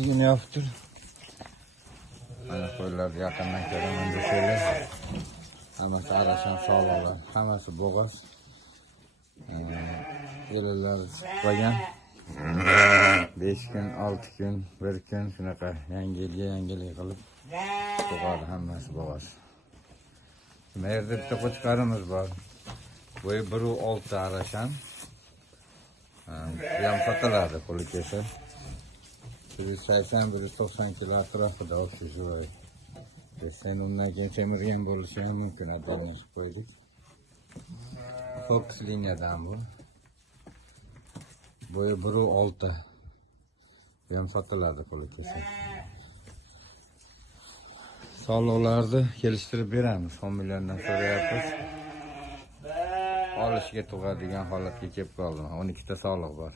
eshigini yopib. Mana qo'ylarni yaqindan ko'raman desanglar. Hammasi arashan sog'liqlar, hammasi bo'g'az. Yillar chiqib qolgan. 5 kun, 6 kun, 1 kun shunaqa yangilik qilib tug'adi, hammasi bo'g'az. Bu yerda bitta qo'chqarimiz bor. Bo'yi 1.6 arashan. Bu ham sotiladi qo'li kelsa. 180-190 kilo atrofida o'xshaydi. Sen undan keyin semirgan bo'lishi ham mumkin, adashib qo'ydik. Fox liniyadan bu. Bo'yi 1.6. Bu ham sotiladi qo'li kelsa. Soliqlarni kelishtirib beramiz. 10 milliondan so'rayapmiz. Olishga tug'adigan holatga kelib qoldim. 12 ta soliq bor.